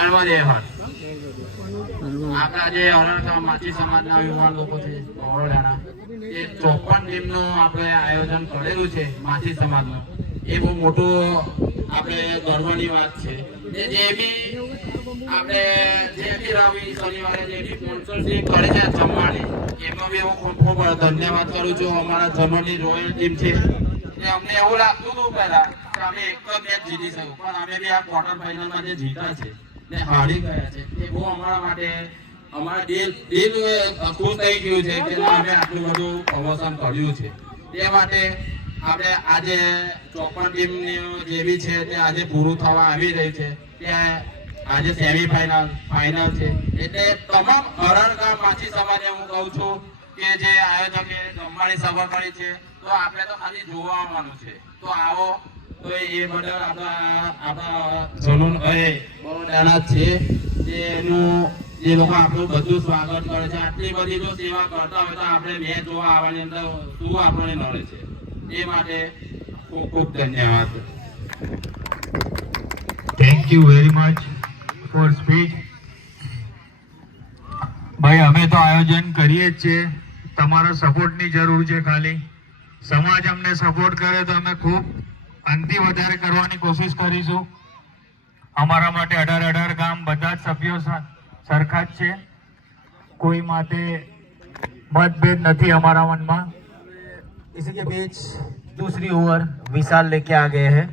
નર્મદેવર આપણા જે અરણગામ માછી સમાજના યુવાન લોકો છે બરોડાના એ 54 ટીમનું આપણે આયોજન કરેલું છે માછી સમાજનું. એ બહુ મોટું આપણે ગર્વની વાત છે. જે બી આપણે જે બી રવિ શનિવારે જે બી સ્પોન્સરશીપ કરે છે જમવાની એમનો બી હું ખૂબ ખૂબ ધન્યવાદ કરું છું. અમારા જર્મની રોયલ ટીમ છે અમને એવું લાગતું હતું પહેલા કે અમે એક જ મેચ જીતી શકું, પણ અમે બી આ ક્વાર્ટર ફાઇનલમાં જે જીતા છે ને હારી ગયા છે એ બહુ અમારા માટે અમારા દિલ ખુશ થઈ ગયું છે કે અમે આટલું બધું પ્રમોશન કર્યું છે. તે માટે આપણે આજે 54 ટીમની જે બી છે તે આજે પૂરું થવા આવી રહી છે. ત્યાં આજે સેમીફાઇનલ ફાઇનલ છે એટલે તમામ અરણગામ માછી સમાજને હું કહું છું કે જે આયોજકે જમવાની સભા કરી છે તો આપણે તો ખાલી જોવા આવવાનું છે. તો આવો તો એ બદલ આપણા જનૂન બરોડાના છે એનું એ લોકો આપણું બધું સ્વાગત કરે છે. આટલી બધી જો સેવા કરતા હોય તો આપણે મેચ જોવા આવવાની અંદર શું આપણને નડે છે. એ માટે ખૂબ ખૂબ ધન્યવાદ. Thank you very much for speech. ભાઈ અમે તો આયોજન કરીએ જ છીએ, તમારા સપોર્ટની જરૂર છે. ખાલી સમાજ અમને સપોર્ટ કરે તો અમે ખૂબ અંતિ વધારે કરવાની કોશિશ કરીશું. અમારા માટે 18 ગામ બધા જ સભ્યો સરખા જ છે, કોઈ માટે મતભેદ નથી हमारा मन में. इसी के बीच दूसरी ओवर विशाल लेके आ गए हैं.